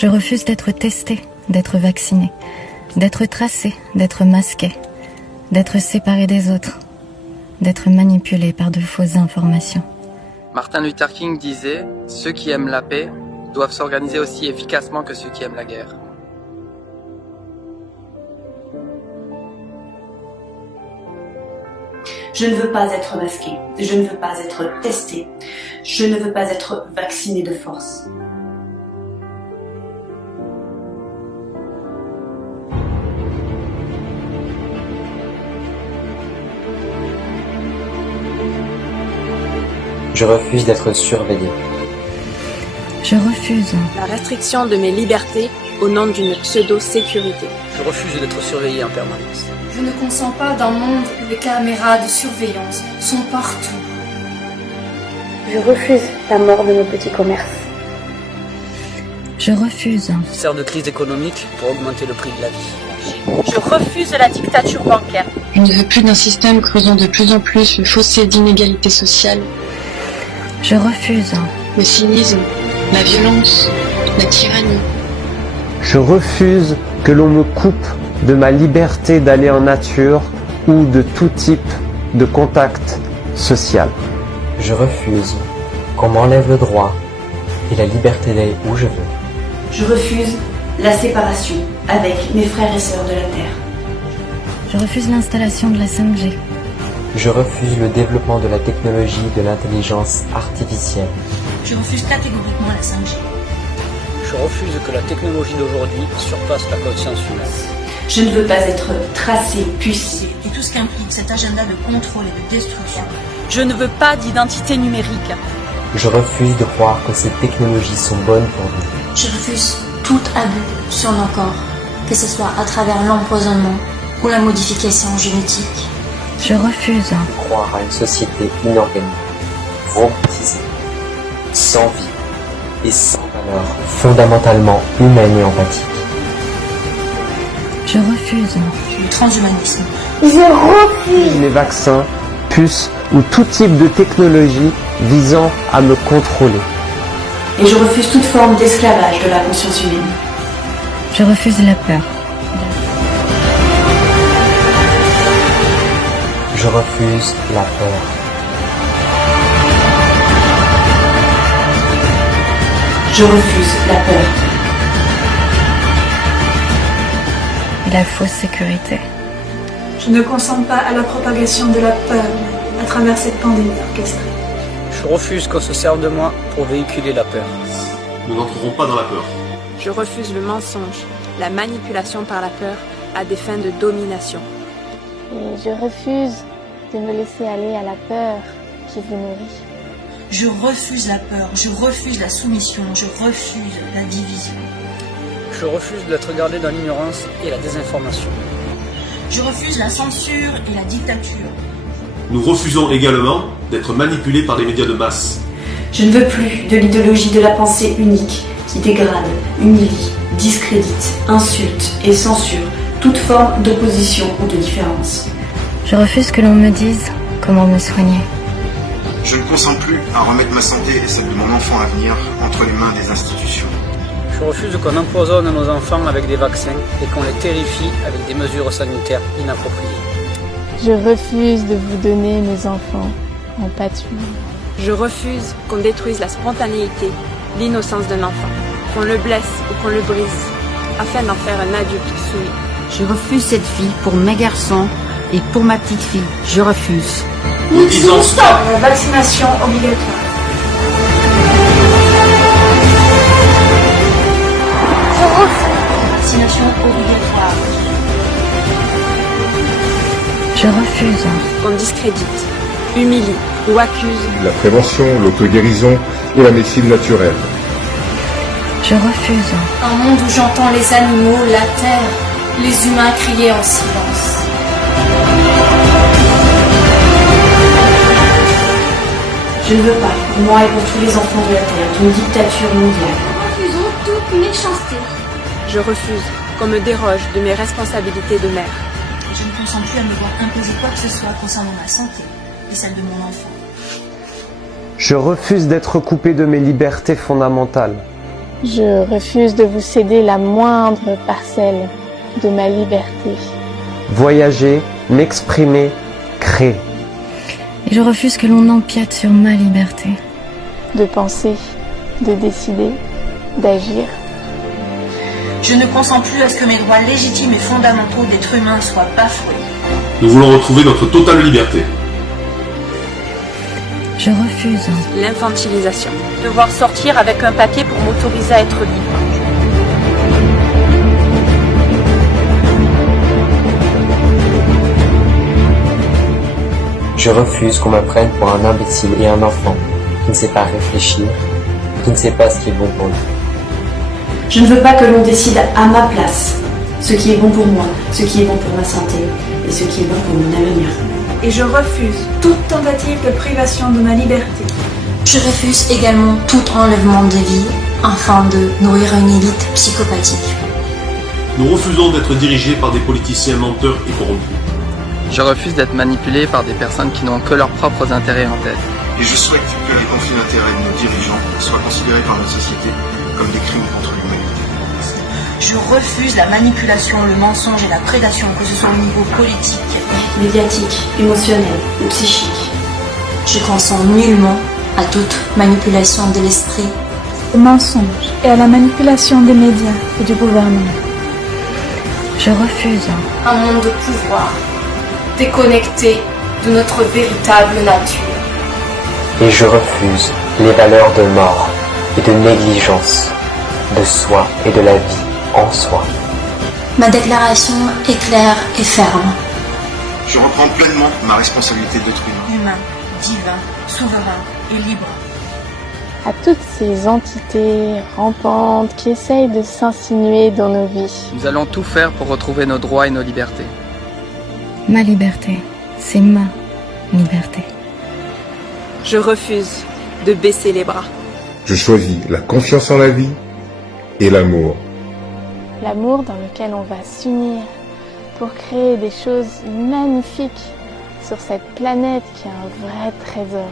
Je refuse d'être testé, d'être vacciné, d'être tracé, d'être masqué, d'être séparé des autres, d'être manipulé par de fausses informations. Martin Luther King disait « Ceux qui aiment la paix doivent s'organiser aussi efficacement que ceux qui aiment la guerre ». Je ne veux pas être masqué, je ne veux pas être testé, je ne veux pas être vacciné de force. Je refuse d'être surveillé. Je refuse la restriction de mes libertés au nom d'une pseudo-sécurité. Je refuse d'être surveillé en permanence. Je ne consens pas d'un monde où les caméras de surveillance sont partout. Je refuse la mort de nos petits commerces. Je refuse. Sert de crise économique pour augmenter le prix de la vie. Je refuse la dictature bancaire. Je ne veux plus d'un système creusant de plus en plus le fossé d'inégalité sociale. Je refuse. Le cynisme, la violence, la tyrannie. Je refuse que l'on me coupe de ma liberté d'aller en nature ou de tout type de contact social. Je refuse qu'on m'enlève le droit et la liberté d'aller où je veux. Je refuse la séparation avec mes frères et sœurs de la Terre. Je refuse l'installation de la 5G. Je refuse le développement de la technologie de l'intelligence artificielle. Je refuse catégoriquement la 5G. Je refuse que la technologie d'aujourd'hui surpasse la conscience humaine. Je ne veux pas être tracé, pucé. Et tout ce qu'implique cet agenda de contrôle et de destruction. Je ne veux pas d'identité numérique. Je refuse de croire que ces technologies sont bonnes pour nous. Je refuse tout abus sur nos corps, que ce soit à travers l'empoisonnement ou la modification génétique. Je refuse de croire à une société inorganique, robotisée, sans vie et sans valeur, fondamentalement humaine et empathique. Je refuse le transhumanisme. Je refuse les vaccins, puces ou tout type de technologie visant à me contrôler. Et je refuse toute forme d'esclavage de la conscience humaine. Je refuse la peur. Je refuse la peur. Je refuse la peur. Et la fausse sécurité. Je ne consens pas à la propagation de la peur à travers cette pandémie orchestrée. Je refuse qu'on se serve de moi pour véhiculer la peur. Nous n'entrerons pas dans la peur. Je refuse le mensonge, la manipulation par la peur à des fins de domination. Et je refuse de me laisser aller à la peur qui vous nourrit. Je refuse la peur, je refuse la soumission, je refuse la division. Je refuse d'être gardé dans l'ignorance et la désinformation. Je refuse la censure et la dictature. Nous refusons également d'être manipulés par des médias de masse. Je ne veux plus de l'idéologie de la pensée unique qui dégrade, humilie, discrédite, insulte et censure toute forme d'opposition ou de différence. Je refuse que l'on me dise comment me soigner. Je ne consens plus à remettre ma santé et celle de mon enfant à venir entre les mains des institutions. Je refuse qu'on empoisonne nos enfants avec des vaccins et qu'on les terrifie avec des mesures sanitaires inappropriées. Je refuse de vous donner mes enfants en pâture. Je refuse qu'on détruise la spontanéité, l'innocence d'un enfant, qu'on le blesse ou qu'on le brise, afin d'en faire un adulte soumis. Je refuse cette vie pour mes garçons et pour ma petite fille. Je refuse. Nous disons stop à la vaccination obligatoire. Je refuse. Vaccination obligatoire. Je refuse qu'on discrédite, humilie ou accuse la prévention, l'auto-guérison et la médecine naturelle. Je refuse un monde où j'entends les animaux, la terre, les humains crier en silence. Je ne veux pas, pour moi et pour tous les enfants de la Terre, d'une dictature mondiale. Nous refusons toute méchanceté. Je refuse qu'on me déroge de mes responsabilités de mère. Je ne consens plus à me voir imposer quoi que ce soit concernant ma santé et celle de mon enfant. Je refuse d'être coupé de mes libertés fondamentales. Je refuse de vous céder la moindre parcelle de ma liberté. Voyager, m'exprimer, créer. Et je refuse que l'on empiète sur ma liberté. De penser, de décider, d'agir. Je ne consens plus à ce que mes droits légitimes et fondamentaux d'être humain soient bafoués. Nous voulons retrouver notre totale liberté. Je refuse l'infantilisation. Devoir sortir avec un papier pour m'autoriser à être libre. Je refuse qu'on me prenne pour un imbécile et un enfant qui ne sait pas réfléchir, qui ne sait pas ce qui est bon pour lui. Je ne veux pas que l'on décide à ma place ce qui est bon pour moi, ce qui est bon pour ma santé et ce qui est bon pour mon avenir. Et je refuse toute tentative de privation de ma liberté. Je refuse également tout enlèvement de vie afin de nourrir une élite psychopathique. Nous refusons d'être dirigés par des politiciens menteurs et corrompus. Je refuse d'être manipulé par des personnes qui n'ont que leurs propres intérêts en tête. Et je souhaite que les conflits d'intérêts de nos dirigeants soient considérés par notre société comme des crimes contre l'humanité. Je refuse la manipulation, le mensonge et la prédation, que ce soit au niveau politique, médiatique, émotionnel ou psychique. Je consens nullement à toute manipulation de l'esprit, au mensonge et à la manipulation des médias et du gouvernement. Je refuse un monde de pouvoir, déconnecté de notre véritable nature. Et je refuse les valeurs de mort et de négligence, de soi et de la vie en soi. Ma déclaration est claire et ferme. Je reprends pleinement ma responsabilité d'être humain, divin, souverain et libre. À toutes ces entités rampantes qui essayent de s'insinuer dans nos vies. Nous allons tout faire pour retrouver nos droits et nos libertés. Ma liberté, c'est ma liberté. Je refuse de baisser les bras. Je choisis la confiance en la vie et l'amour. L'amour dans lequel on va s'unir pour créer des choses magnifiques sur cette planète qui est un vrai trésor.